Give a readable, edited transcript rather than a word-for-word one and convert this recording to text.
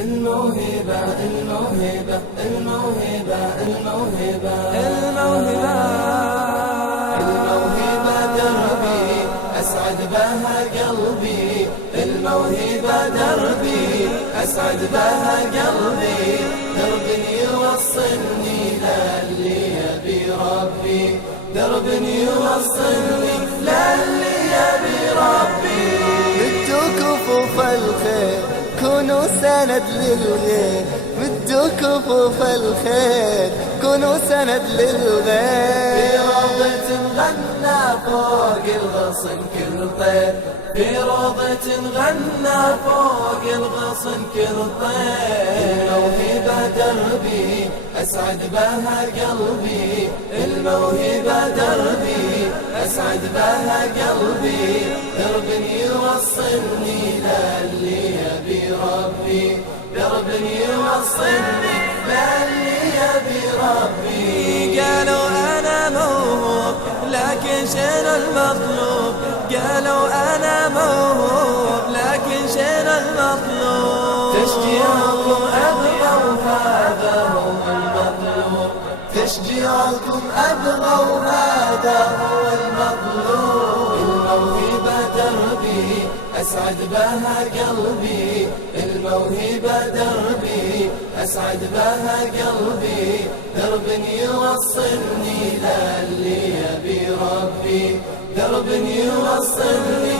الموهبة الموهبة الموهبة الموهبة الموهبة الموهبة دربي أسعد بها قلبي، الموهبة دربي أسعد بها قلبي، درب يوصلني للي يبي ربي، درب يوصلني للي يبي ربي. مدوا كفوف الخير كونوا سند للغير، مدوا كفوف الخير كونوا سند للغير. في روضة غنى فوق الغصن كل طير، في روضة غنى فوق الغصن كل طير. الموهبة دربي أسعد بها قلبي، الموهبة دربي أسعد بها قلبي، درب يوصلني للي يبي ربي، درب يوصلني للي يبي ربي. قالوا أنا موهوب لكن شنو المطلوب، قالوا أنا موهوب لكن شنو المطلوب. تشجيعكم أبغى وهذا هو المطلوب، تشجيعكم أبغى وهذا هو المطلوب. الموهبة دربي أسعد بها قلبي، الموهبة دربي أسعد بها قلبي، درب يوصلني للي يبي ربي، درب يوصلني